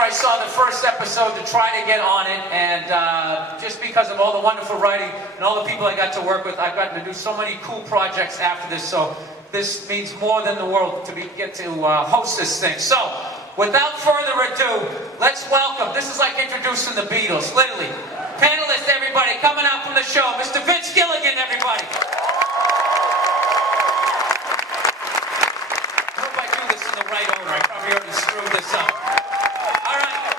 after I saw the first episode to try to get on it, and just because of all the wonderful writing and all the people I got to work with, I've gotten to do so many cool projects after this, so this means more than the world to get to host this thing. So, without further ado, let's welcome, this is like introducing the Beatles, literally. Panelists, everybody, coming out from the show, Mr. Vince Gilligan, everybody. Right over. I probably already screwed this up. All right.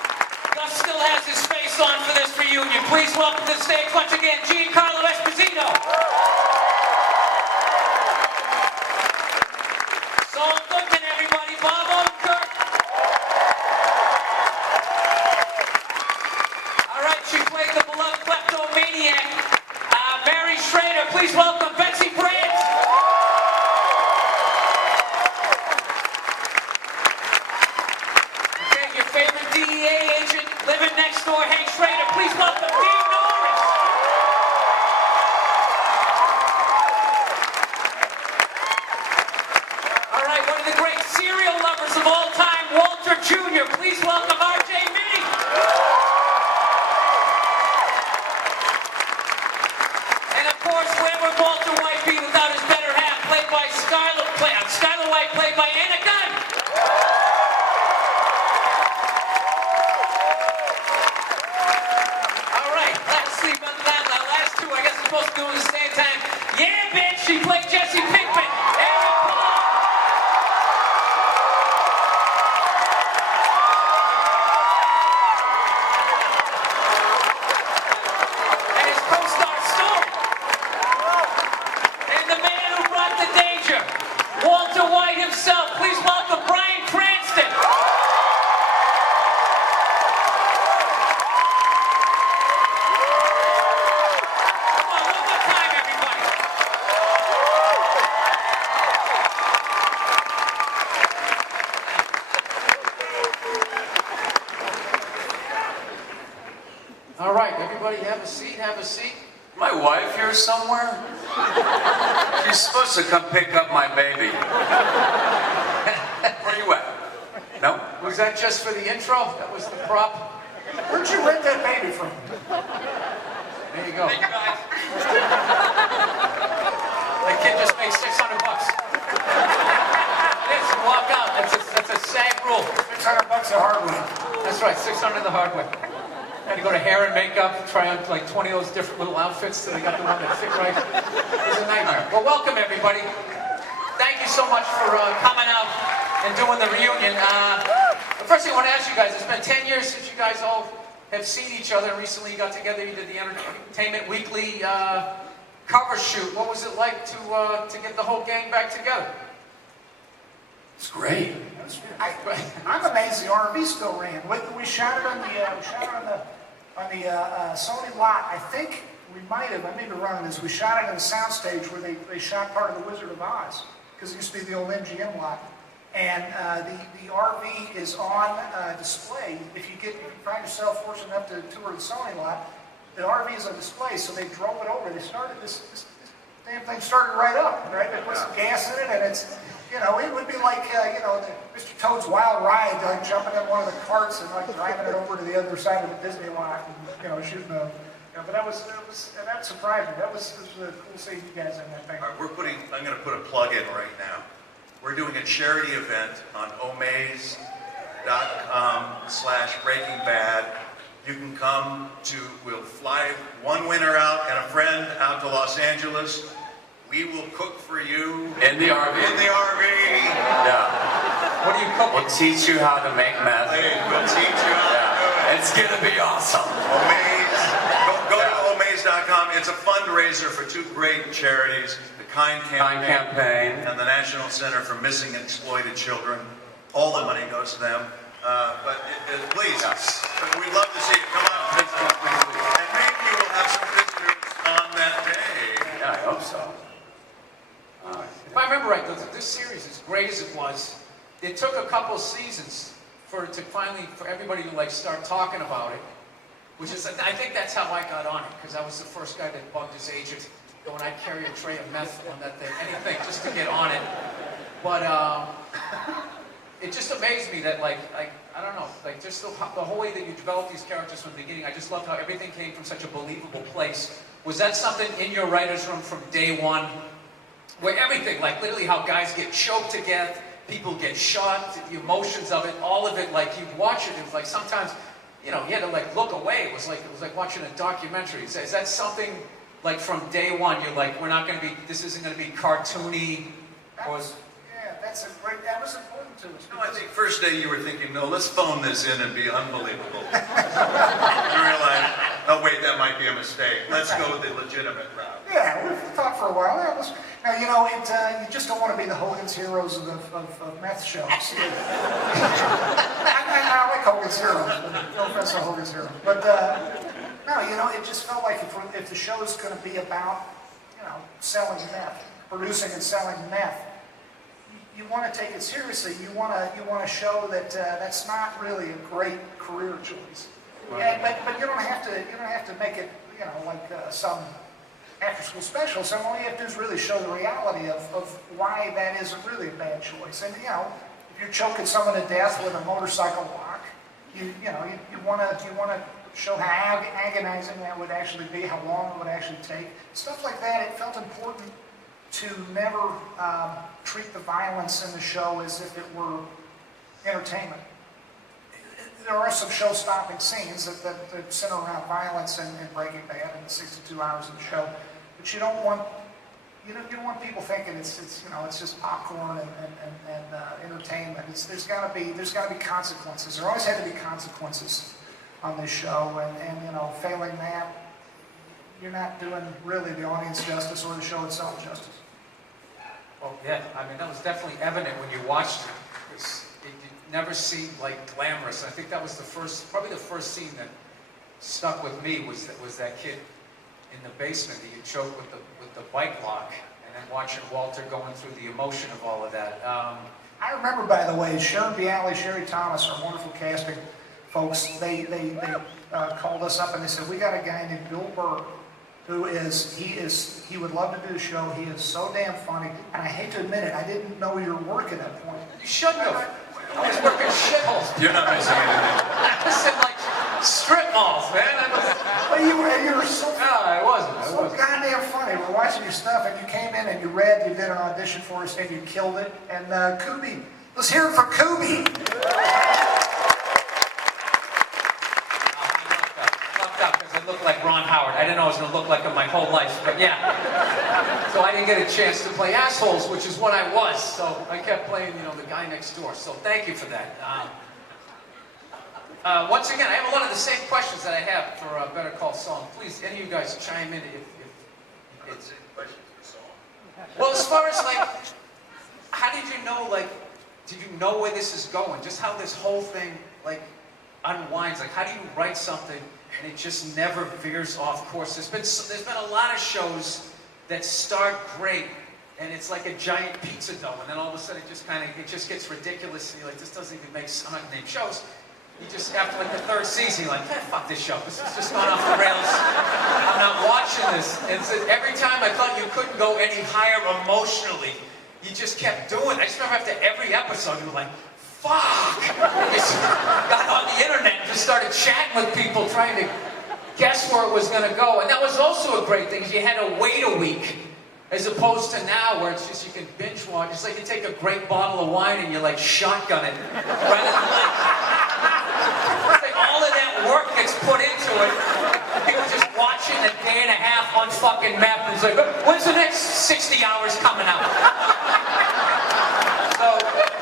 Gus still has his face on for this reunion. Please welcome to the stage once again, Giancarlo Esposito. Saul Goodman, everybody. Bob Odenkirk. All right. She played the beloved kleptomaniac, Mary Schrader. Please welcome Betsy Brandt. Living next door, Hank Schrader. Please welcome Dean Norris. All right, one of the great serial lovers of all time, Walter Jr. Please welcome R.J. Mitty. And of course, where would Walter White be without his better half, played by Skylar White, played by Anna Gunn. Supposed to do it at the same time. Yeah, bitch, she played Jesse Pinkman. Aaron Paul. And his co-star Storm. And the man who brought the danger, Walter White himself. Please welcome Bryan Cranston. All right, everybody have a seat, have a seat. My wife here somewhere? She's supposed to come pick up my baby. Where you at? No? Was that just for the intro? That was the prop? Where'd you rent that baby from? There you go. Thank you guys. That kid just made $600. Yes, walk out. That's a SAG rule. $600 a hard way. That's right, 600 the hard way. Had to go to hair and makeup, try on like 20 of those different little outfits till they got the one that fit right. It was a nightmare. Well, welcome everybody. Thank you so much for coming out and doing the reunion. The first thing I want to ask you guys, it's been 10 years since you guys all have seen each other. Recently you got together, you did the Entertainment Weekly cover shoot. What was it like to get the whole gang back together? It's great. I'm amazed the RV still ran. We shot it on the Sony lot. I think we might have. I may be wrong on this. We shot it on a soundstage where they shot part of the Wizard of Oz because it used to be the old MGM lot. And the RV is on display. If you find yourself fortunate enough to tour the Sony lot, the RV is on display. So they drove it over. They started this damn thing started right up. Right? They put some gas in it, and it's. You know, it would be like, Mr. Toad's Wild Ride, like jumping in one of the carts and like driving it over to the other side of the Disney lot and, shooting a, but that surprised me. That was cool seeing you guys in that thing. All right, I'm going to put a plug in right now. We're doing a charity event on omaze.com/breakingbad. You can come we'll fly one winner out and a friend out to Los Angeles. We will cook for you. In the RV. In the RV. Yeah. What do you cook? We'll teach you how to make meth. We'll teach you how to do it. It's going to be awesome. Omaze. Go to omaze.com. It's a fundraiser for two great charities, the Kind Campaign and the National Center for Missing and Exploited Children. All the money goes to them. Please, we'd love to see you. Come out and visit. And maybe we'll have some visitors on that day. Yeah, I hope so. If I remember right, this series, as great as it was, it took a couple seasons for everybody to start talking about it. Which is, I think that's how I got on it, because I was the first guy that bugged his agent when I'd carry a tray of meth on that thing, anything, just to get on it. But it just amazed me that like I don't know, like just the whole way that you developed these characters from the beginning. I just loved how everything came from such a believable place. Was that something in your writers' room from day one, where everything, like literally how guys get choked to death, people get shot, the emotions of it, all of it, like you'd watch it, it was like sometimes, you know, you had to like look away. It was like watching a documentary. Is that something like from day one? You're like, we're not going to be. This isn't going to be cartoony. Yeah, that's a great. That was important to us. No, I think first day you were thinking, no, let's phone this in and be unbelievable. You realize, oh wait, that might be a mistake. Let's go with the legitimate route. Yeah, we thought for a while. Yeah, now, you know, you just don't want to be the Hogan's Heroes of meth shows. I like Hogan's Heroes, but no offense to Hogan's Heroes. But, no, you know, it just felt like if the show is going to be about, you know, selling meth, producing and selling meth, you want to take it seriously. You want to show that that's not really a great career choice. Right. But you don't have to make it, you know, like some after-school special. So all you have to do is really show the reality of why that isn't really a bad choice. And you know, if you're choking someone to death with a motorcycle lock, you want to show how agonizing that would actually be, how long it would actually take, stuff like that. It felt important to never treat the violence in the show as if it were entertainment. There are some show-stopping scenes that center around violence and Breaking Bad in the 62 hours of the show, but you don't want people thinking it's just popcorn and entertainment. There's got to be consequences. There always had to be consequences on this show, and you know, failing that, you're not doing really the audience justice or the show itself justice. Well, yeah, I mean that was definitely evident when you watched it. It never seemed like glamorous. I think that was probably the first scene that stuck with me was that kid in the basement that you choked with the bike lock, and then watching Walter going through the emotion of all of that. I remember, by the way, Sharon Bialy, Sherry Thomas, our wonderful casting folks, they called us up and they said, we got a guy named Bill Burr he would love to do the show. He is so damn funny, and I hate to admit it, I didn't know you were working at that point. You shouldn't have. I was working shitholes. You're not missing anything. I was in like strip malls, man. But you were so. No, I wasn't. So goddamn funny. We're watching your stuff, and you came in and you did an audition for us, and you killed it. And Kubi, let's hear it for Kubi. Because I looked like Ron Howard. I didn't know I was going to look like him my whole life, but yeah. So I didn't get a chance to play assholes, which is what I was. So I kept playing, you know, the guy next door. So thank you for that. Once again, I have a lot of the same questions that I have for Better Call Saul. Please, any of you guys chime in if it's... Well, as far as like, how did you know, like, did you know where this is going? Just how this whole thing, like, unwinds. Like, how do you write something and it just never veers off course? There's been a lot of shows that start great and it's like a giant pizza dough, and then all of a sudden it just gets ridiculous, and you're like, this doesn't even make sense. I'm not named shows. You just, after like the third season, you're like, fuck this show. This has just gone off the rails. I'm not watching this. And so every time I thought you couldn't go any higher emotionally, you just kept doing it. I just remember after every episode, you were like, fuck! You just got on the internet and just started chatting with people, trying to guess where it was going to go. And that was also a great thing, because you had to wait a week, as opposed to now, where it's just you can binge watch. It's like you take a great bottle of wine and you like shotgun it, rather than like all of that work gets put into it. People just watching a day and a half on fucking map, and it's like, when's the next 60 hours coming out? So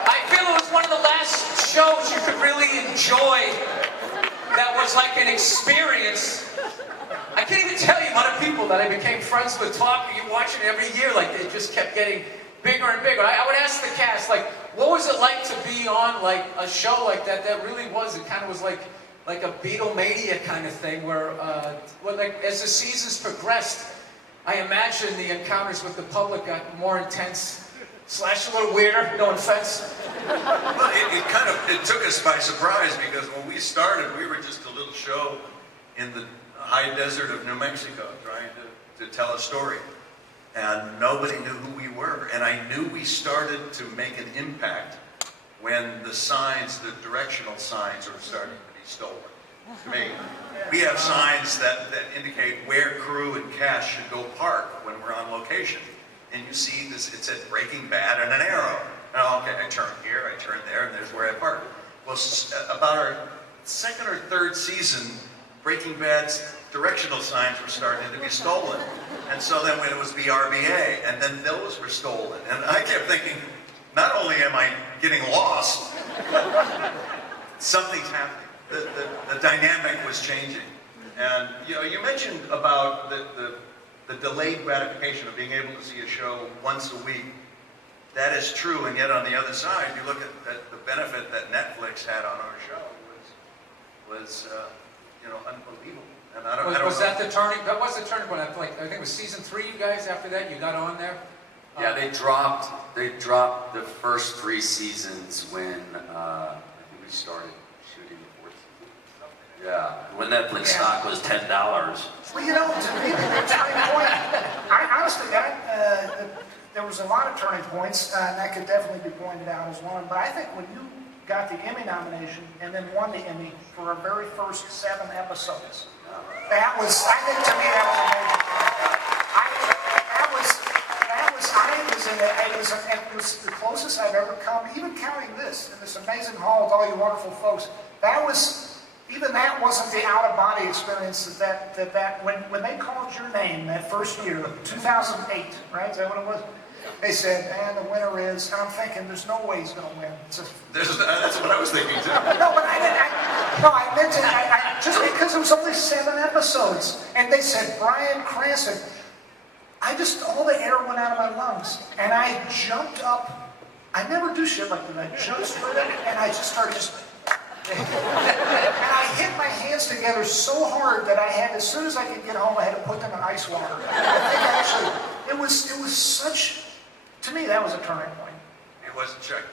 I feel it was one of the last shows you could really enjoy that was like an experience. I can't even tell you the amount of people that I became friends with talking and watching every year. Like, it just kept getting bigger and bigger. I would ask the cast, like, what was it like to be on like a show like that? That really was. It kind of was like a Beatlemania kind of thing, where like as the seasons progressed, I imagine the encounters with the public got more intense, / a little weirder. No offense. Well, it took us by surprise, because when we started, we were just a little show in the high desert of New Mexico trying to tell a story. And nobody knew who we were. And I knew we started to make an impact when the signs, the directional signs are starting to be stolen. To me, we have signs that indicate where crew and cast should go park when we're on location. And you see this, it said Breaking Bad and an arrow. And okay, I turn here, I turn there, and there's where I park. Well, about our second or third season, Breaking Bad's directional signs were starting to be stolen. And so then when it was BRBA, and then those were stolen. And I kept thinking, not only am I getting lost, something's happening. The dynamic was changing. And you mentioned about the delayed gratification of being able to see a show once a week. That is true, and yet on the other side, you look at the benefit that Netflix had on our show was unbelievable. And I don't Was know. that the turning? That was the turning point. I think it was season 3. You guys after that, you got on there. Yeah, they dropped the first 3 seasons when I think we started shooting the 4th season. Yeah, when Netflix stock was $10. Well, to me, the turning point, honestly, there was a lot of turning points, and that could definitely be pointed out as one. But I think when you got the Emmy nomination and then won the Emmy for our very first 7 episodes, I think to me, that was amazing. It was the closest I've ever come, even counting this, in this amazing hall with all you wonderful folks. That wasn't the out-of-body experience that when they called your name that first year, 2008, right? Is that what it was? They said, and the winner is, and I'm thinking, there's no way he's going to win. That's what I was thinking too. No, but I meant it, just because it was only 7 episodes. And they said, Brian Cranston, all the air went out of my lungs. And I jumped up. I never do shit like that. I jumped straight up, and I just started and I hit my hands together so hard that as soon as I could get home, I had to put them in ice water. I think it was such, to me, that was a turning point. It wasn't checked.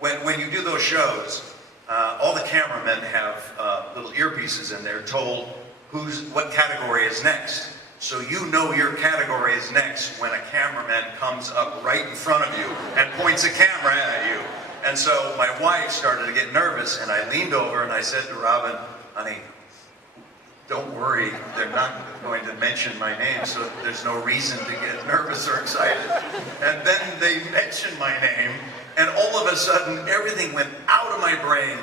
When you do those shows, all the cameramen have little earpieces in there told what category is next. So you know your category is next when a cameraman comes up right in front of you and points a camera at you. And so my wife started to get nervous, and I leaned over and I said to Robin, honey, don't worry, they're not going to mention my name, so there's no reason to get nervous or excited. And then they mentioned my name, and all of a sudden, everything went out of my brain.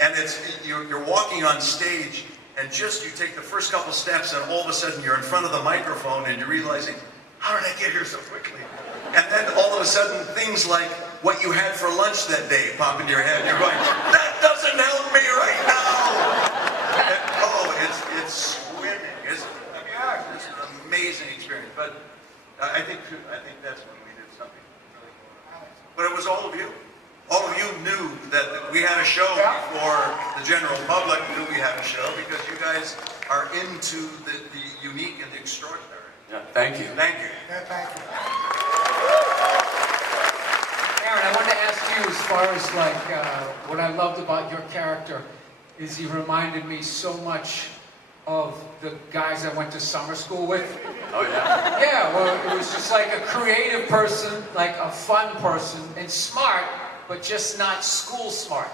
And you're walking on stage, and you take the first couple steps, and all of a sudden you're in front of the microphone, and you're realizing, how did I get here so quickly? And then all of a sudden, things like what you had for lunch that day pop into your head, and you're going, that doesn't help me right now! And, it's swimming, isn't it? I mean, it's an amazing experience. But I think that's when we did something really cool. But it was all of you. All of you knew that we had a show before the general public knew we had a show, because you guys are into the unique and the extraordinary. Yeah, thank you. Thank you. Yeah, thank you. Aaron, I wanted to ask you, as far as what I loved about your character is he reminded me so much of the guys I went to summer school with. Oh, yeah? Yeah, well, it was just like a creative person, like a fun person, and smart, but just not school smart.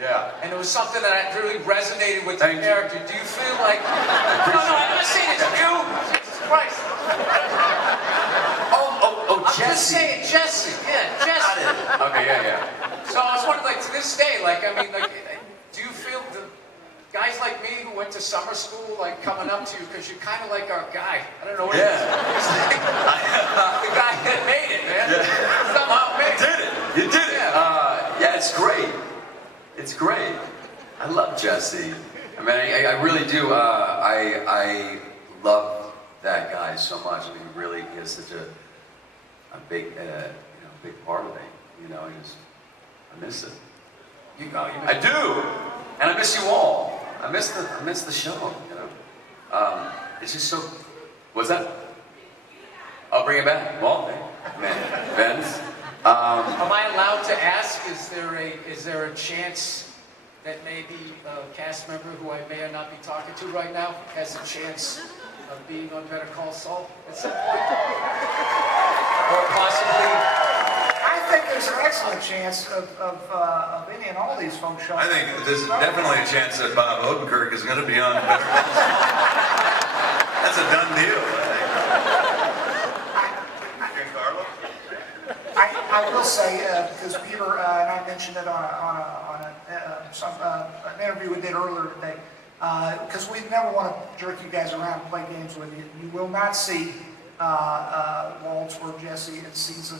Yeah. And it was something that really resonated with Thank your you. character. Do you feel like... No, I'm not saying it's you. Jesus Christ. Oh, I'm Jesse. just saying Jesse. Yeah, Jesse. Okay, yeah. So I was wondering, to this day, do you feel the guys like me who went to summer school, coming up to you, because you're kind of like our guy. I don't know what it is. The guy that made it, man. Yeah. Somehow made it. You did it. Yeah, it's great. It's great. I love Jesse. I mean, I really do. I love that guy so much. I mean, he really is such a big, big part of me. I miss it. I do, and I miss you all. I miss the show. It's just so. What's that? I'll bring it back. Well, man, Vince. Am I allowed to ask, is there a chance that maybe a cast member who I may or not be talking to right now has a chance of being on Better Call Saul at some point? Or possibly... I think there's an excellent a chance of any and all these folks showing. I think there's definitely a chance that Bob Odenkirk is going to be on Better Call Saul. That's a done deal, I think. Giancarlo? I will say, because Peter and I mentioned it on an interview we did earlier today, because we never want to jerk you guys around and play games with you. You will not see Walt or Jesse in season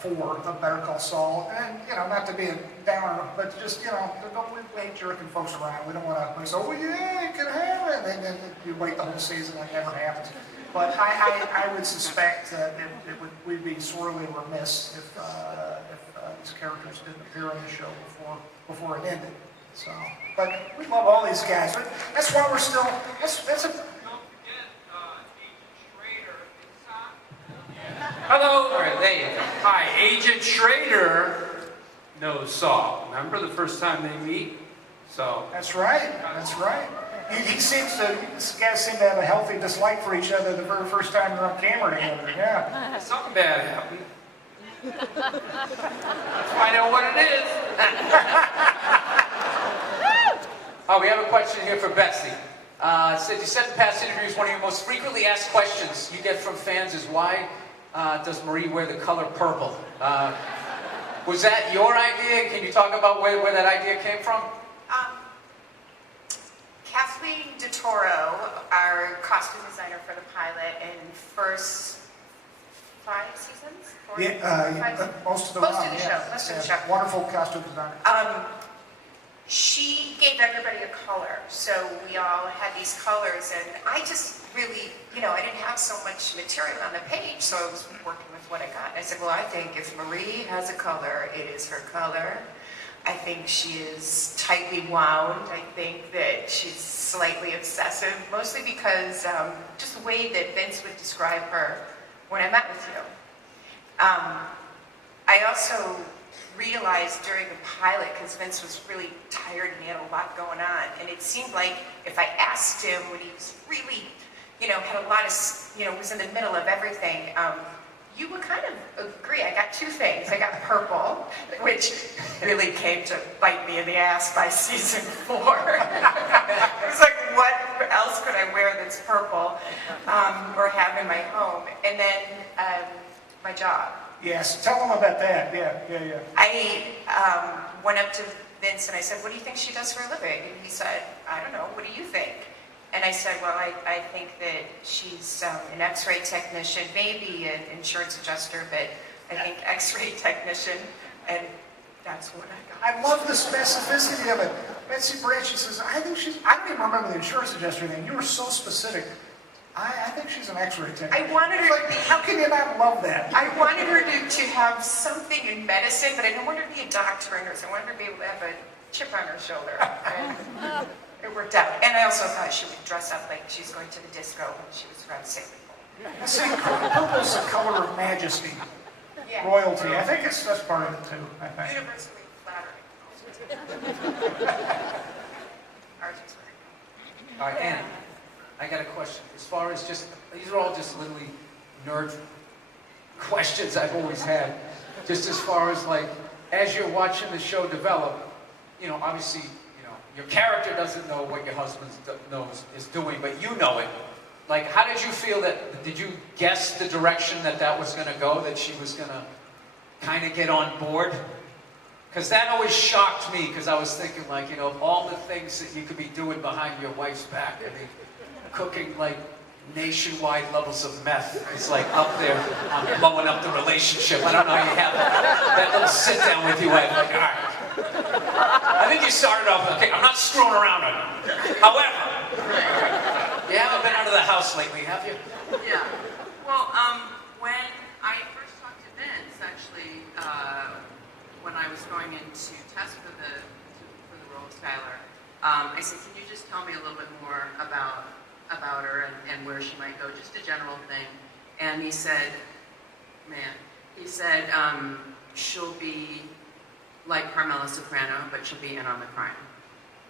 4 of Better Call Saul. And, not to be a downer, but just, we hate jerking folks around. We don't want to say, oh, yeah, it can happen. And then you wait the whole season and it never happens. But I would suspect that we'd be sorely remiss if these characters didn't appear on the show before it ended. So, but we love all these guys. That's why we're still. That's a. Hello, there you go. Hi, Agent Schrader knows Saul. Remember the first time they meet? So. That's right. That's right. These guys seem to have a healthy dislike for each other the very first time they're on camera together. Yeah. Something bad happened. Let's find out what it is. Oh, we have a question here for Betsy. It says, you said in past interviews, one of your most frequently asked questions you get from fans is, why does Marie wear the color purple? Was that your idea? Can you talk about where that idea came from? Kathleen DeToro, our costume designer for the pilot in first 5 seasons? Most of the show. Wonderful costume designer. She gave everybody a color, so we all had these colors, and I just really, I didn't have so much material on the page, so I was working with what I got. I said, well, I think if Marie has a color, it is her color. I think she is tightly wound. I think that she's slightly obsessive, mostly because just the way that Vince would describe her when I met with you. I also realized during the pilot, because Vince was really tired and he had a lot going on, and it seemed like if I asked him when he was really, had a lot of, was in the middle of everything, you would kind of agree. I got 2 things. I got purple, which really came to bite me in the ass by season 4. It was like, what else could I wear that's purple or have in my home? And then my job. Yes, tell them about that. Yeah. I went up to Vince and I said, what do you think she does for a living? And he said, I don't know, what do you think? And I said, well, I think that she's an x-ray technician, maybe an insurance adjuster, but I think x-ray technician, and that's what I got. I love the specificity of it. Betsy Branch, she says, I don't even remember the insurance adjuster name. You were so specific. I think she's an x-ray technician. I wanted her to be, how can you not love that? I wanted her to have something in medicine, but I didn't want her to be a doctor or nurse. I wanted her to be able to have a chip on her shoulder. And it worked out. And I also thought she would dress up like she's going to the disco when she was around Sailor Moon. See, purple's the color of majesty, royalty. I think that's part of it too, I think. Universally flattering. Ours is very All right, Anna, I got a question. As far as these are all just literally nerd questions I've always had. Just as far as as you're watching the show develop, obviously, your character doesn't know what your husband is doing, but you know it. How did you feel did you guess the direction that was going to go, that she was going to kind of get on board? Because that always shocked me, because I was thinking, of all the things that you could be doing behind your wife's back, cooking nationwide levels of meth is up there on blowing up the relationship. I don't know how you have that little sit down with your wife, all right. I think you started off, okay, I'm not screwing around on you. However, you haven't been out of the house lately, have you? Yeah. Well, when I first talked to Vince, actually, when I was going in to test for the role of Skylar, I said, can you just tell me a little bit more about her and where she might go, just a general thing. And he said, she'll be like Carmela Soprano, but she'll be in on the crime.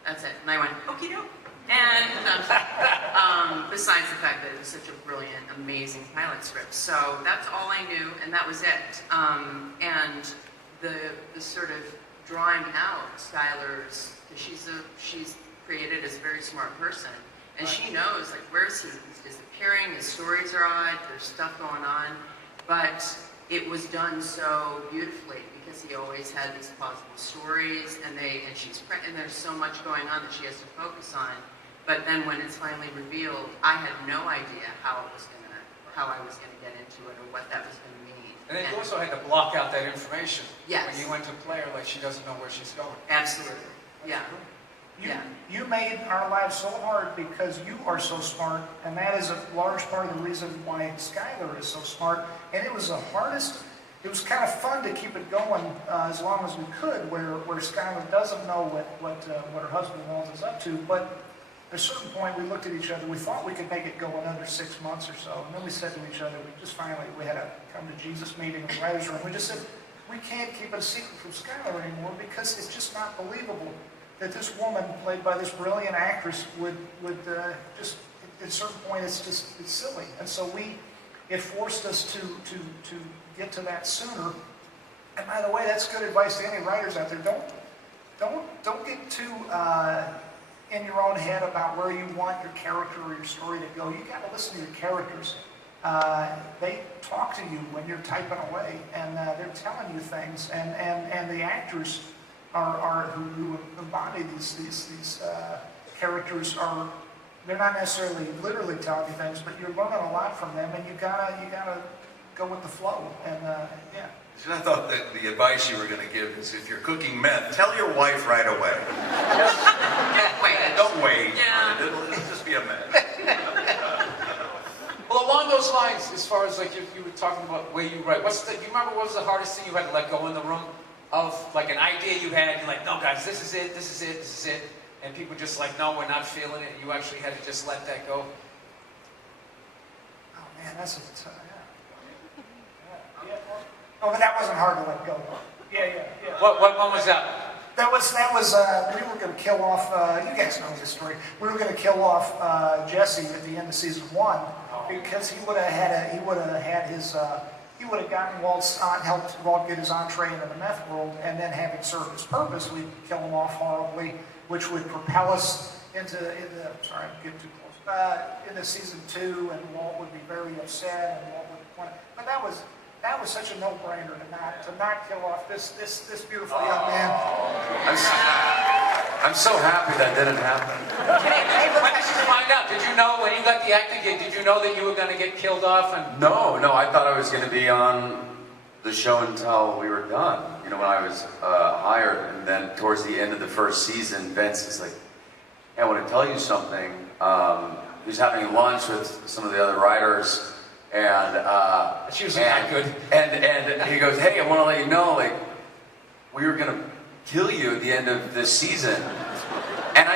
That's it. And I went, okie doke. And besides the fact that it was such a brilliant, amazing pilot script. So that's all I knew, and that was it. And the sort of drawing out Skylar's, she's created as a very smart person, and she knows, like, where's he? He's disappearing, his stories are odd, there's stuff going on, but it was done so beautifully because he always had these plausible stories, and there's so much going on that she has to focus on. But then when it's finally revealed, I had no idea how I was gonna get into it or what that was gonna mean. And then you also had to block out that information. Yes. When you went to play her like she doesn't know where she's going. Absolutely. Yeah. You made our lives so hard because you are so smart, and that is a large part of the reason why Skylar is so smart. And it was the hardest. It was kind of fun to keep it going as long as we could, where Skylar doesn't know what her husband Walt is up to. But at a certain point, we looked at each other. We thought we could make it go another 6 months or so, and then we said to each other, we had a come to Jesus meeting in the writers' room. We just said, we can't keep it a secret from Skylar anymore because it's just not believable that this woman, played by this brilliant actress, would just, at a certain point, it's silly. And so it forced us to get to that sooner. And by the way, that's good advice to any writers out there. Don't get too in your own head about where you want your character or your story to go. You got to listen to your characters. They talk to you when you're typing away, and they're telling you things. And the actors who embody these characters they're not necessarily literally telling you things, but you're learning a lot from them, and you gotta go with the flow. And yeah. I thought that the advice you were going to give is, if you're cooking meth, tell your wife right away. Don't wait. Yeah. It'll just be a mess. Well, along those lines, as far as like you were talking about where you write, do you remember what was the hardest thing you had to let go in the room of, like an idea you had? You're like, no, guys, this is it, and people just like, no, we're not feeling it. And you actually had to just let that go. Oh man, that's a yeah. Oh, but that wasn't hard to let go of. Yeah. What one was that? That was we were going to kill off. You guys know this story. We were going to kill off Jesse at the end of season 1 because he would have gotten helped Walt get his entree into the meth world, and then having served his purpose, we'd kill him off horribly, which would propel us into sorry, I'm getting too close. Into season 2, and Walt would be very upset, and Walt would want. But that was such a no-brainer to not kill off this beautiful young man. I'm so happy that didn't happen. When did you find out? Did you know when you got the acting gig? Did you know that you were going to get killed off? And No, I thought I was going to be on the show until we were done. You know, when I was hired, and then towards the end of the first season, Vince is like, "Hey, I want to tell you something." He was having lunch with some of the other writers, and she was not good. And he goes, "Hey, I want to let you know, like, we were going to kill you at the end of this season," and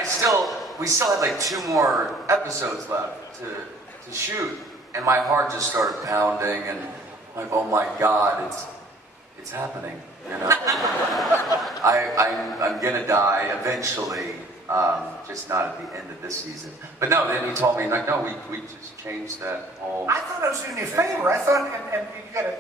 we still had like 2 more episodes left to shoot, and my heart just started pounding, and I'm like, oh my God, it's happening, you know. I'm gonna die eventually, just not at the end of this season. But no, then he told me, like, no, we just changed that whole. I thought I was doing you a favor. I thought, and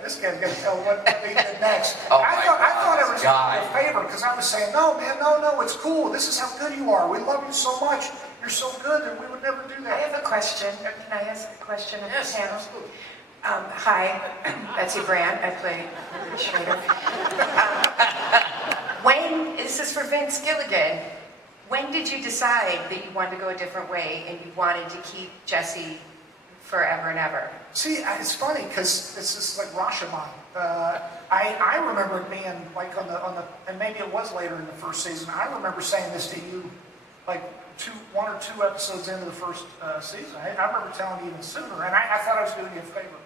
this guy's got to tell what he did next. Oh I thought I was doing guy. you a favor because I was saying, no, man, no, it's cool. This is how good you are. We love you so much. You're so good that we would never do I that. have a question. Can I ask a question of Yes, the panel? absolutely. Hi, Betsy Brandt. I play Schrader. This is for Vince Gilligan. When did you decide that you wanted to go a different way and you wanted to keep Jesse forever and ever? See, it's funny because it's just like Rashomon. I remember it being like on the, and maybe it was later in the first season. I remember saying this to you, like 1 or 2 episodes into the first season. I remember telling you even sooner, and I thought I was doing you a favor.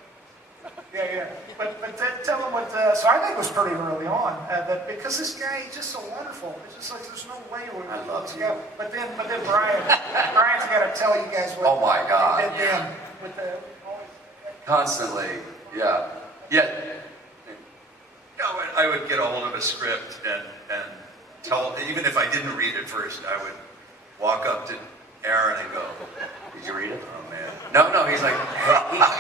Yeah. But tell them what. So I think it was pretty early on that because this guy is just so wonderful. It's just like there's no way we're I love you. go. But then Brian's got to tell you guys what. Oh my God. He did then with the. Constantly, yeah. No, I would get a hold of a script and tell, even if I didn't read it first, I would walk up to Aaron and go, Did you read it? oh man. No, he's like,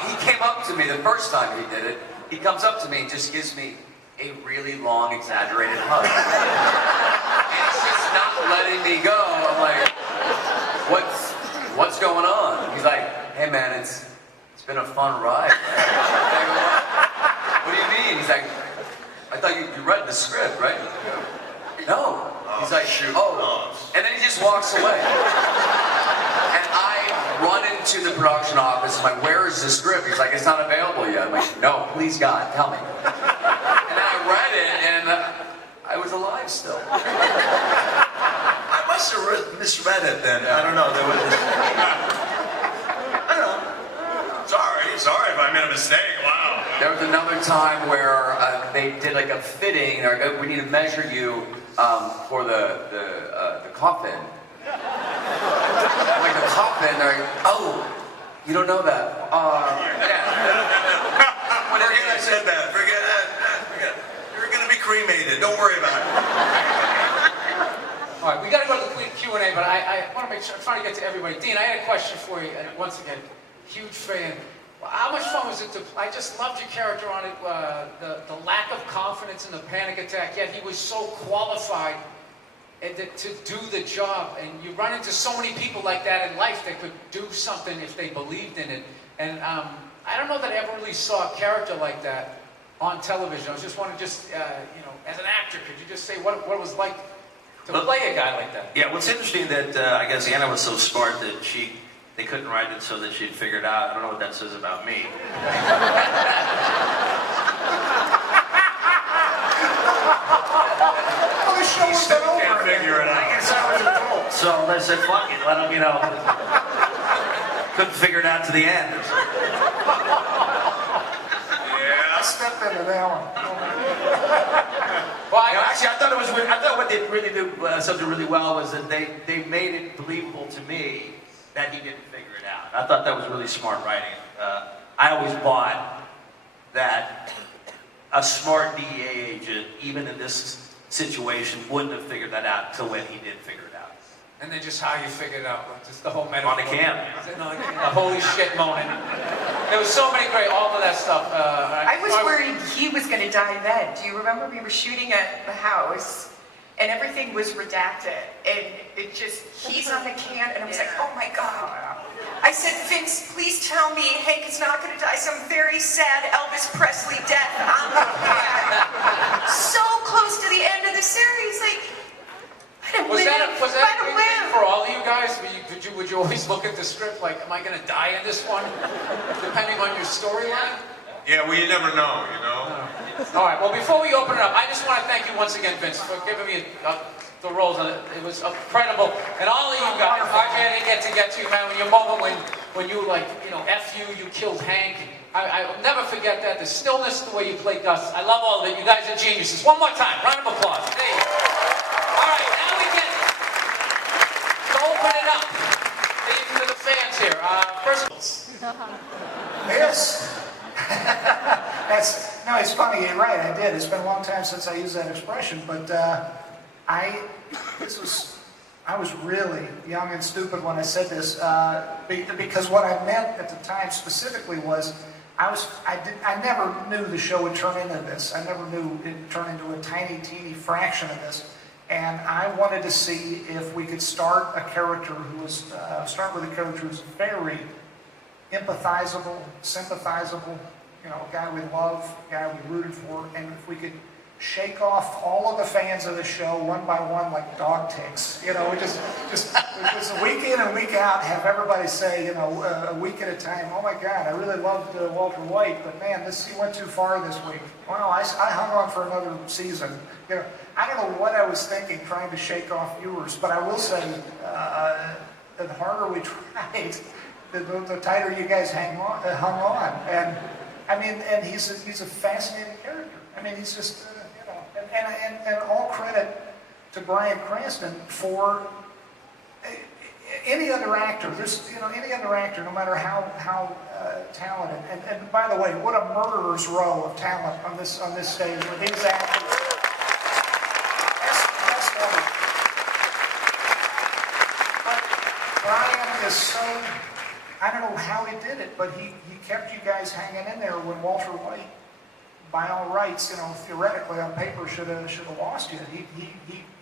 he came up to me the first time he did it. He comes up to me and just gives me a really long, exaggerated hug. And it's just not letting me go. I'm like, what's going on? He's like, hey man, it's been a fun ride. I go, what do you mean? He's like, I thought you read the script, right? No. He's like, shoot. oh. And then he just walks away. And I run into the production office. I'm like, where is the script? He's like, it's not available yet. I'm like, no, please God, tell me. And then I read it, and I was alive still. I must have misread it then. I don't know. There was. I don't know. Sorry if I made a mistake. Wow. There was another time where they did like a fitting. They're like, we need to measure you for the coffin. Like the coffin. They're like, oh, you don't know that. Yeah. Forget I said that. Forget it. You're going to be cremated. Don't worry about it. All right, we got to go to the Q&A, but I want to make sure, I'm trying to get to everybody. Dean, I had a question for you, and once again, huge fan. How much fun was it to, I just loved your character on it, the lack of confidence in the panic attack, yet he was so qualified to do the job, and you run into so many people like that in life that could do something if they believed in it, and I don't know that I ever really saw a character like that on television. I was just wondering, as an actor, could you just say what it was like to play a guy like that? Yeah, what's interesting that I guess Anna was so smart that they couldn't write it so that she'd figure it out. I don't know what that says about me. Well, the show was still over. can't figure it out. I guess I was a tool. So they said, fuck it, let them, couldn't figure it out to the end. I stepped into that one. Well, Actually, I thought what they really did something really well was that they made it believable to me that he didn't figure it out. I thought that was really smart writing. I always bought that a smart DEA agent, even in this situation, wouldn't have figured that out until when he did figure it out. and then just how you figured it out, just the whole metaphor. On the cam. A holy shit moment. There was so many great, all of that stuff. I was worried he was going to die then. Do you remember we were shooting at the house and everything was redacted and it just, he's on the can and I was like, oh my God. I said, Vince, please tell me Hank is not going to die some very sad Elvis Presley death on the can. So close to the end of the series, like, Was that a big thing for all of you guys? Would you always look at the script like, am I going to die in this one? Depending on your storyline? Yeah, well, you never know, you know? All right, well, before we open it up, I just want to thank you once again, Vince, for giving me the roles. It was incredible. And all of you guys, I didn't get to you, man, your moment when you, like, F you killed Hank. I'll never forget that. The stillness, the way you played Gus. I love all of it. You guys are geniuses. One more time. Round of applause. There you go. All right, now we get to open it up to the fans here. First Yes. It's funny, you're right, I did. It's been a long time since I used that expression, but I was really young and stupid when I said this, because what I meant at the time specifically was, I never knew the show would turn into this. I never knew it'd turn into a tiny, teeny fraction of this. And I wanted to see if we could start with a character who's very empathizable, sympathizable, a guy we love, a guy we rooted for, and if we could shake off all of the fans of the show one by one like dog ticks. We just week in and week out have everybody say, a week at a time, oh my God, I really loved Walter White, but man, he went too far this week. Well, I hung on for another season. I don't know what I was thinking trying to shake off viewers, but I will say, the harder we tried, the tighter you guys hung on. And I mean, and he's a fascinating character. I mean, he's just, and all credit to Bryan Cranston for any other actor. There's, any other actor, no matter how talented. And by the way, what a murderer's row of talent on this stage with these actors. But Bryan was so, I don't know how he did it, but he kept you guys hanging in there when Walter White, by all rights, theoretically on paper should have lost you.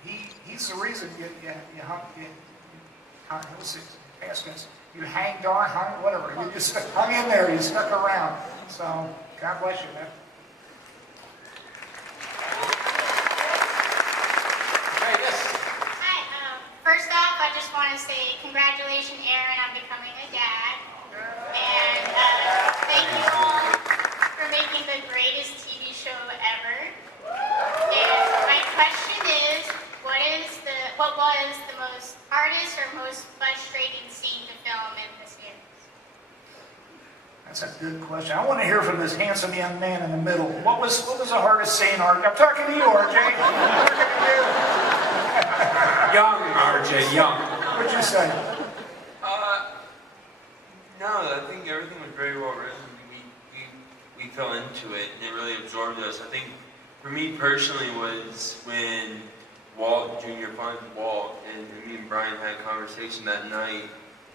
He's the reason you hanged on, hung, whatever. You just hung in there, you stuck around. So, God bless you, man. Hi, first off, I just want to say congratulations, Aaron, on becoming a dad. And thank you all for making the greatest TV show ever. And my question is, what was the most hardest or most frustrating scene to film in the series? That's a good question. I want to hear from this handsome young man in the middle. What was the hardest scene, RJ? I'm talking to you, RJ. I'm talking to you. Young, RJ, young. What'd you say? No, I think everything was very well written. We fell into it and it really absorbed us. I think for me personally was when Walt Jr. finds Walt and me and Brian had a conversation that night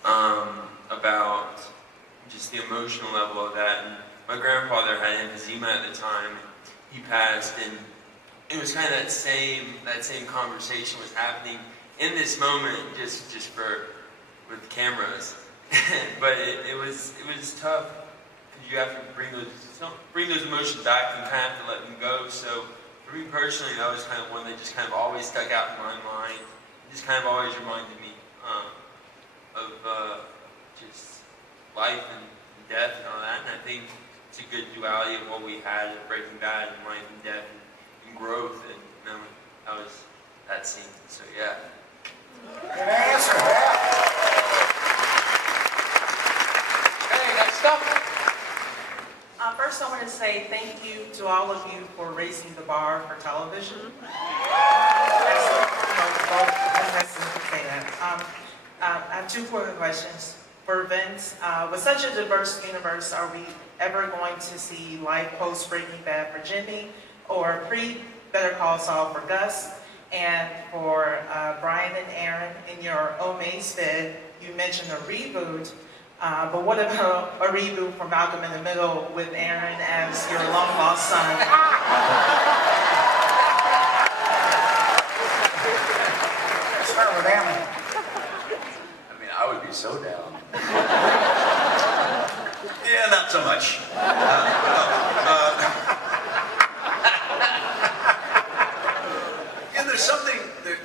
about just the emotional level of that. And my grandfather had emphysema at the time. He passed, and it was kind of that same conversation was happening in this moment, just with cameras. But it was tough because you have to bring those emotions back and kind of have to let them go. So for me personally, that was kind of one that just kind of always stuck out in my mind. It just kind of always reminded me of just life and death and all that. And I think it's a good duality of what we had at Breaking Bad and life and death and growth. And that was that scene. So yeah. Good answer. Hey, next up. First, I want to say thank you to all of you for raising the bar for television. I have two quick questions. For Vince, with such a diverse universe, are we ever going to see life post Breaking Bad for Jimmy or pre-Better Call Saul for Gus? And for Brian and Aaron, in your Omaze vid, you mentioned a reboot. But what about a reboot for Malcolm in the Middle with Aaron as your long-lost son? Let's start with Alan. I mean, I would be so down. Yeah, not so much. Yeah, there's something that,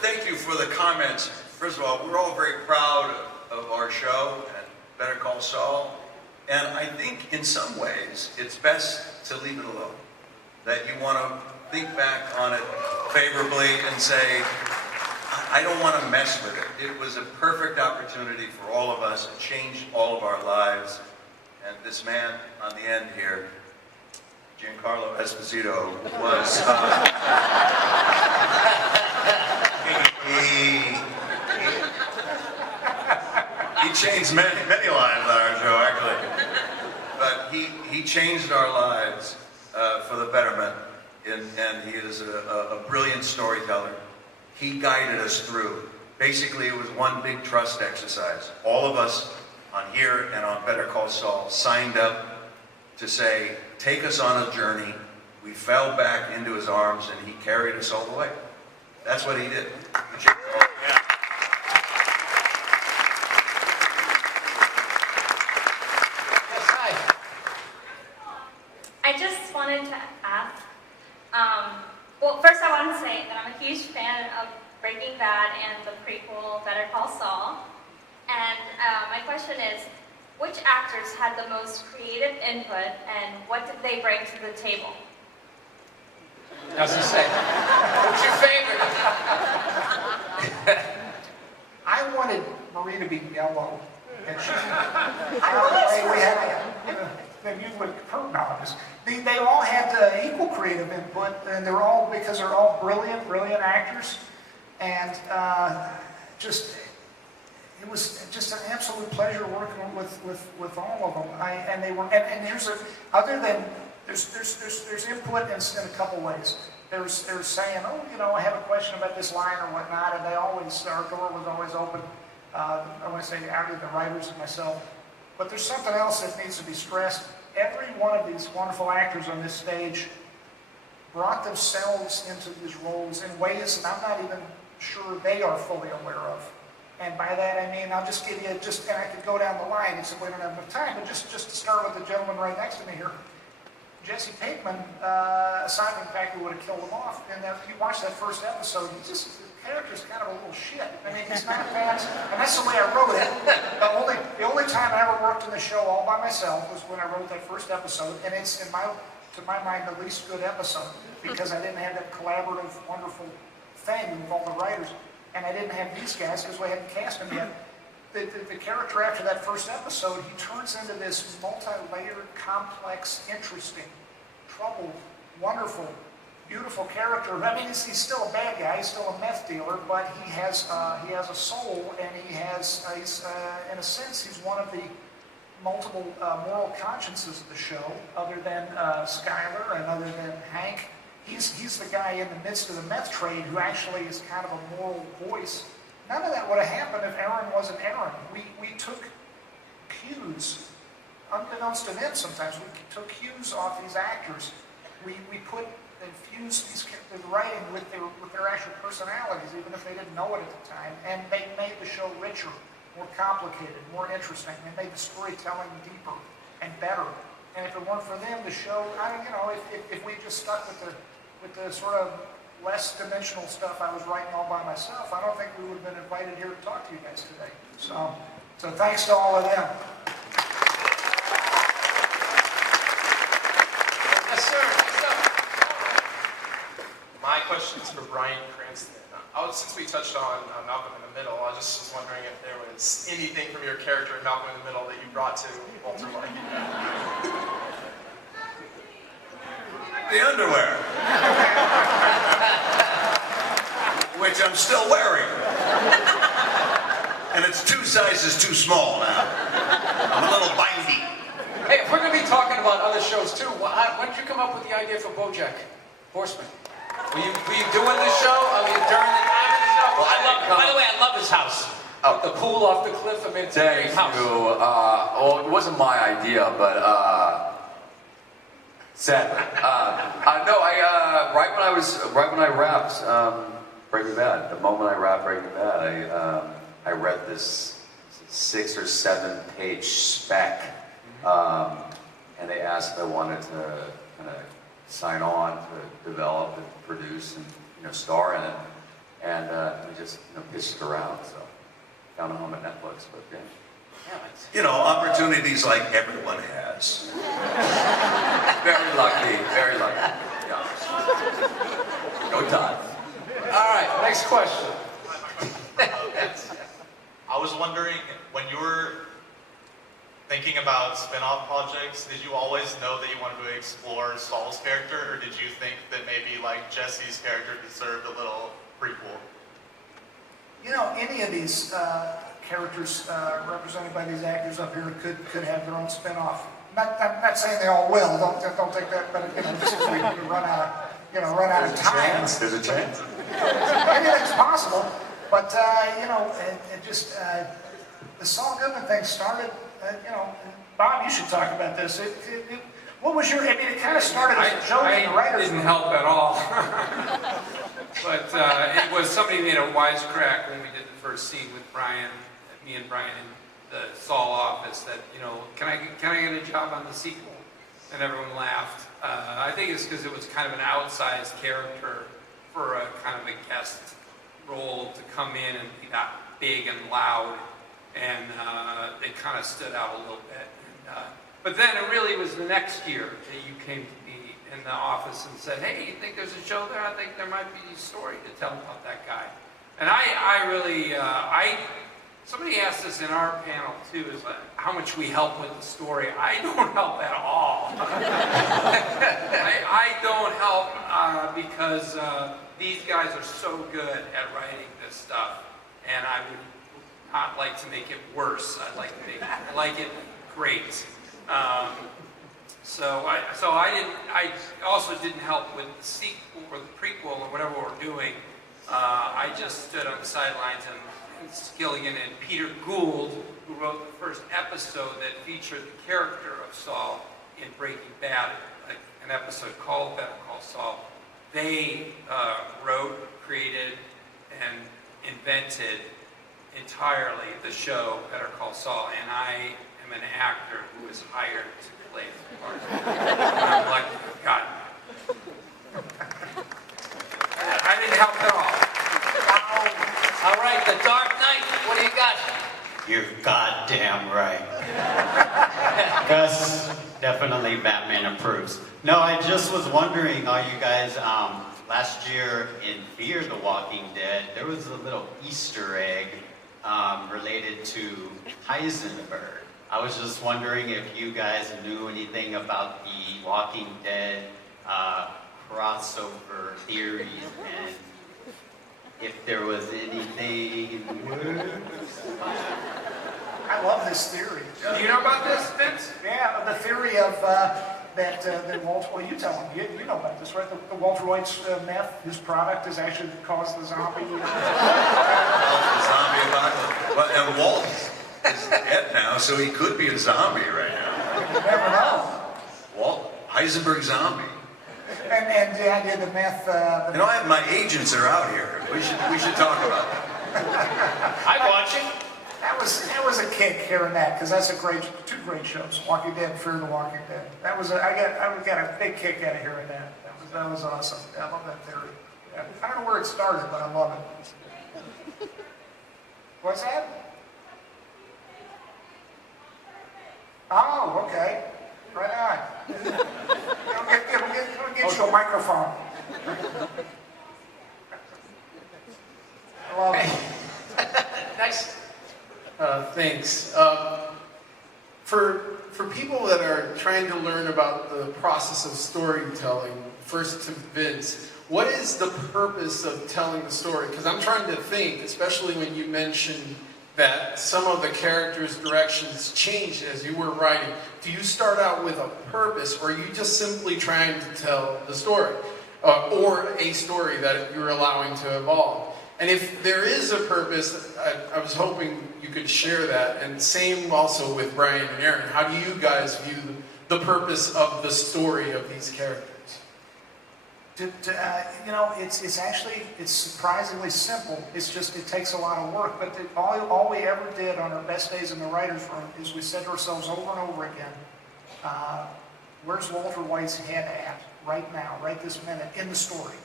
thank you for the comments. First of all, we're all very proud of our show and Better Call Saul. And I think in some ways, it's best to leave it alone. That you want to think back on it favorably and say, I don't want to mess with it. It was a perfect opportunity for all of us. It changed all of our lives. And this man on the end here, Giancarlo Esposito, was... he changed many lives on our show, actually. But he changed our lives for the betterment. And he is a brilliant storyteller. He guided us through. Basically, it was one big trust exercise. All of us on here and on Better Call Saul signed up to say, take us on a journey. We fell back into his arms and he carried us all the way. That's what he did. I just wanted to ask, well, first I want to say that I'm a huge fan of Breaking Bad and the prequel Better Call Saul. And my question is, which actors had the most creative input and what did they bring to the table? How's he say? What's your favorite? I wanted Marie to be yellow. And she, we had then you would hurt novice. They all had equal creative input, and they're all, because they're all brilliant actors. And it was just an absolute pleasure working with all of them. And they were, and here's other than there's input in a couple ways. There's saying, oh, I have a question about this line or whatnot, and our door was always open. I want to say the writers and myself. But there's something else that needs to be stressed. Every one of these wonderful actors on this stage brought themselves into these roles in ways that I'm not even sure they are fully aware of. And by that I mean, I'll just give you and I could go down the line, except we don't have enough time, but just to start with the gentleman right next to me here. Jesse Pinkman, aside from the fact we would have killed him off, and if you watch that first episode, the character's kind of a little shit. I mean, he's not fast, and that's the way I wrote it. The only time I ever worked in the show all by myself was when I wrote that first episode, and it's, to my mind, the least good episode, because I didn't have that collaborative, wonderful thing with all the writers, and I didn't have these guys because we hadn't cast them yet. The character after that first episode, he turns into this multi-layered, complex, interesting, troubled, wonderful, beautiful character. I mean, he's still a bad guy, he's still a meth dealer, but he has a soul, and in a sense, he's one of the multiple moral consciences of the show, other than Skyler and other than Hank. He's the guy in the midst of the meth trade who actually is kind of a moral voice. None of that would have happened if Aaron wasn't Aaron. We took cues, unbeknownst to them sometimes, we took cues off these actors. We infused the writing with their actual personalities, even if they didn't know it at the time, and they made the show richer, more complicated, more interesting. They made the storytelling deeper and better. And if it weren't for them, the show, if we just stuck with the sort of less dimensional stuff I was writing all by myself, I don't think we would have been invited here to talk to you guys today. So thanks to all of them. Yes, sir. My question is for Bryan Cranston. Since we touched on Malcolm in the Middle, I just was wondering if there was anything from your character in Malcolm in the Middle that you brought to Walter White. The underwear. Which I'm still wearing. And it's 2 sizes too small now. I'm a little bindy. Hey, if we're going to be talking about other shows too, when did you come up with the idea for BoJack Horseman? Were you doing the show? I mean, during the time of the show? Well, by the way, I love his house. Oh, the pool off the cliff. I mean, it's a great house. Well, it wasn't my idea, but sadly, no. Right when I wrapped Breaking Bad, the moment I wrapped Breaking Bad, I read this 6 or 7 page spec, and they asked if I wanted to kind of sign on to develop and produce and star in it, and we just pitched it around. So found a home at Netflix, but yeah. Opportunities like everyone has. Very lucky, very lucky. Yeah. Go Todd. All right, next question. I was wondering, when you were thinking about spin-off projects, did you always know that you wanted to explore Saul's character, or did you think that maybe like Jesse's character deserved a little prequel? Any of these characters represented by these actors up here could have their own spin-off. I'm not saying they all will. Don't take that, but just if we run out of time. There's a chance. Anything's possible, but the Saul Goodman thing started. Bob, you should talk about this. What was your? It kind of started as a joke in the writers' didn't room. help at all. But it was somebody made a wisecrack when we did the first scene with Brian, me and Brian in the Saul office. That can I get a job on the sequel? And everyone laughed. I think it's because it was kind of an outsized character for a kind of a guest role to come in and be that big and loud, and they kind of stood out a little bit. But then it really was the next year that you came to me in the office and said, "Hey, you think there's a show there? I think there might be a story to tell about that guy." And I really somebody asked us in our panel too, is like, how much we help with the story. I don't help at all. I don't help because these guys are so good at writing this stuff, and I would not like to make it worse. I'd like to like it great. So I also didn't help with the sequel or the prequel or whatever we're doing. I just stood on the sidelines and Skilligan and Peter Gould, who wrote the first episode that featured the character of Saul in Breaking Bad, an episode called Better Call Saul. They wrote, created, and invented entirely the show Better Call Saul, and I am an actor who was hired to play the part. I'm lucky to have gotten that. I didn't help at all. All right, The Dark Knight, what do you got? You're goddamn right. Gus, definitely Batman approves. No, I just was wondering, are you guys, last year in Fear the Walking Dead, there was a little Easter egg related to Heisenberg. I was just wondering if you guys knew anything about the Walking Dead crossover theories and if there was anything in the works. I love this theory. Do you know about this, Vince? Yeah, the theory of that Walter, well, you tell him, you know about this, right? The Walter White's meth, his product is actually caused the zombie. The zombie apocalypse. Well, and Walt is dead now, so he could be a zombie right now. You never know. Walt, Heisenberg zombie. And the idea that meth. You know, my agents are out here. We should talk about that. I'm watching. That was a kick hearing that, because that's two great shows, Walking Dead and Fear the Walking Dead. I got a big kick out of hearing that. That was awesome. I love that theory. Yeah. I don't know where it started, but I love it. What's that? Oh, okay. Right on. We'll get you a microphone. I love it. Nice. Thanks. For people that are trying to learn about the process of storytelling, first to Vince, what is the purpose of telling the story? Because I'm trying to think, especially when you mentioned that some of the characters' directions changed as you were writing. Do you start out with a purpose, or are you just simply trying to tell the story? Or a story that you're allowing to evolve? And if there is a purpose, I was hoping you could share that. And same also with Brian and Aaron. How do you guys view the purpose of the story of these characters? It's surprisingly simple. It's just, it takes a lot of work. But all we ever did on our best days in the writer's room is we said to ourselves over and over again, where's Walter White's head at right now, right this minute, in the story?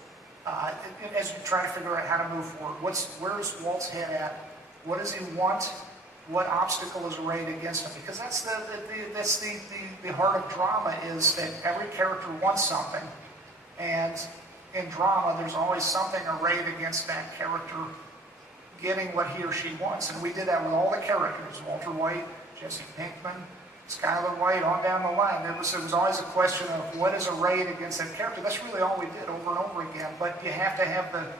As you try to figure out how to move forward, where's Walt's head at? What does he want? What obstacle is arrayed against him? Because that's the heart of drama, is that every character wants something, and in drama, there's always something arrayed against that character getting what he or she wants. And we did that with all the characters: Walter White, Jesse Pinkman, Skylar White, on down the line. There was always a question of what is arrayed against that character. That's really all we did over and over again. But you have to have the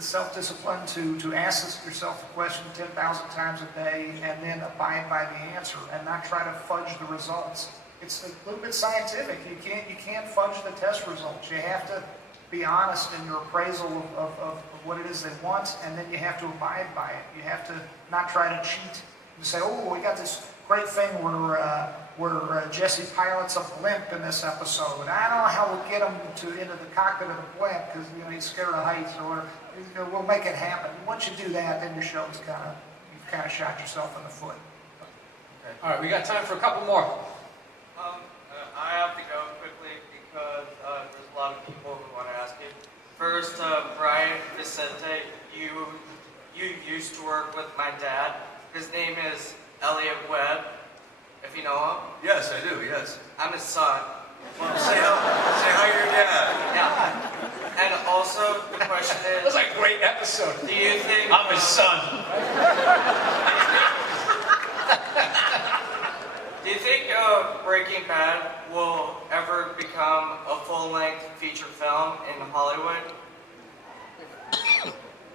self-discipline to ask yourself the question 10,000 times a day and then abide by the answer and not try to fudge the results. It's a little bit scientific. You can't fudge the test results. You have to be honest in your appraisal of what it is they want, and then you have to abide by it. You have to not try to cheat. You say, oh, we got this great thing where Jesse pilots a blimp in this episode. I don't know how we'll get him into the cockpit of the blimp because he's scared of heights, or we'll make it happen. Once you do that, then your show's you've kind of shot yourself in the foot. Okay. All right, we got time for a couple more. I have to go quickly because there's a lot of people who want to ask you. First, Brian Vicente, you used to work with my dad. His name is Elliot Webb, if you know him. Yes, I do, yes. I'm his son. Well, say hi to your dad. Yeah. And also, the question is... That was a great episode. Do you think... I'm his son. Do you think Breaking Bad will ever become a full-length feature film in Hollywood?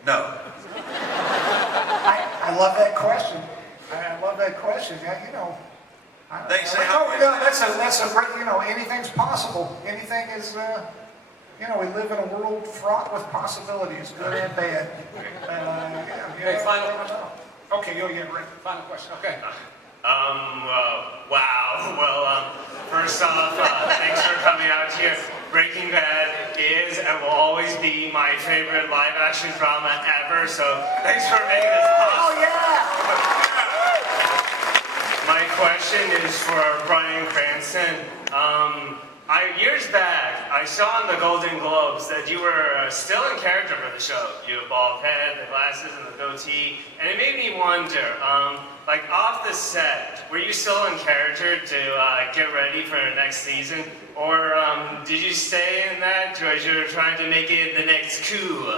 No. I love that question. I love that question. Thanks. That's a great, anything's possible. Anything is you know, we live in a world fraught with possibilities, good and bad. Okay, final. Okay, go ahead, Rick. Final question. Okay. Wow. Well, first off, thanks for coming out here. Breaking Bad is and will always be my favorite live-action drama ever, so thanks for making this possible. Oh, yeah! My question is for Bryan Cranston. Years back, I saw in the Golden Globes that you were still in character for the show. You have a bald head, the glasses, and the goatee, and it made me wonder, like off the set, were you still in character to get ready for the next season? Or did you stay in that because you were trying to make it the next cool?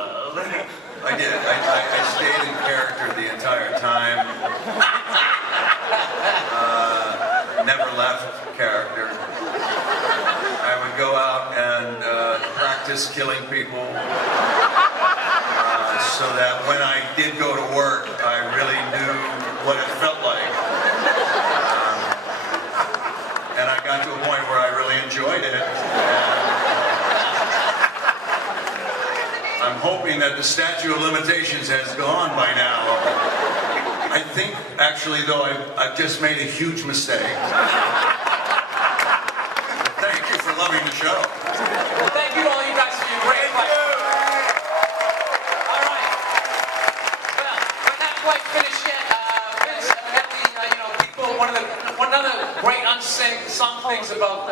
I did. I stayed in character the entire time. Never left character. I would go out and practice killing people so that when I did go to work, I really knew what it felt like. And I got to a point where I really enjoyed it. I'm hoping that the statute of limitations has gone by now. I think, actually, though, I've just made a huge mistake. Thank you for loving the show. Well, thank you to all you guys for your great questions. All right. Well, we're not quite finished yet. Vince, evidently, you know, people, one of the great unsung things about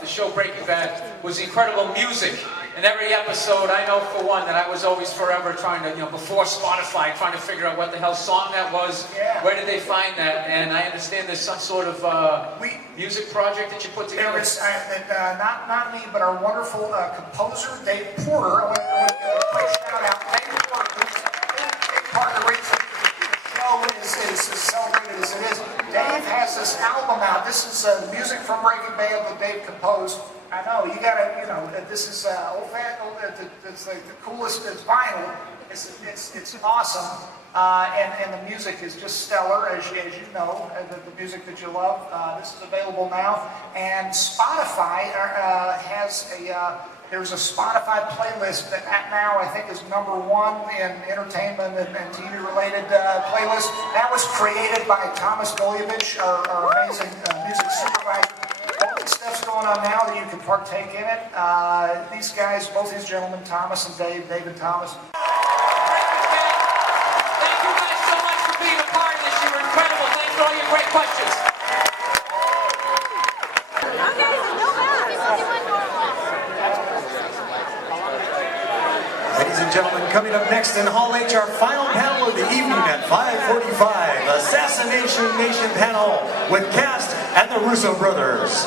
the show Breaking Bad was the incredible music. In every episode, I know for one that I was always forever trying to, you know, before Spotify, trying to figure out what the hell song that was. Yeah. Where did they find that? And I understand there's some sort of music project that you put together. There was, not me, but our wonderful composer, Dave Porter. I want to give a quick shout out. Dave Porter, who's a big part of the reason the show is as celebrated as it is. Dave has this album out. This is music from Breaking Bad that Dave composed. I know, you gotta, you know, this is old-fashioned, it's like the coolest, it's vinyl, it's awesome, and the music is just stellar, as you know, the music that you love. This is available now, and Spotify has there's a Spotify playlist that now I think is #1 in entertainment and TV-related playlist. That was created by Thomas Goljevich, our amazing music supervisor. All the stuff's going on now that you can partake in it. These guys, both these gentlemen, Thomas and Dave and Thomas. Thank you guys so much for being a part of this. You were incredible. Thanks for all your great questions. Ladies and gentlemen, coming up next in Hall H, our final panel of the evening at 5:45, Assassination Nation panel with Cast and the Russo brothers.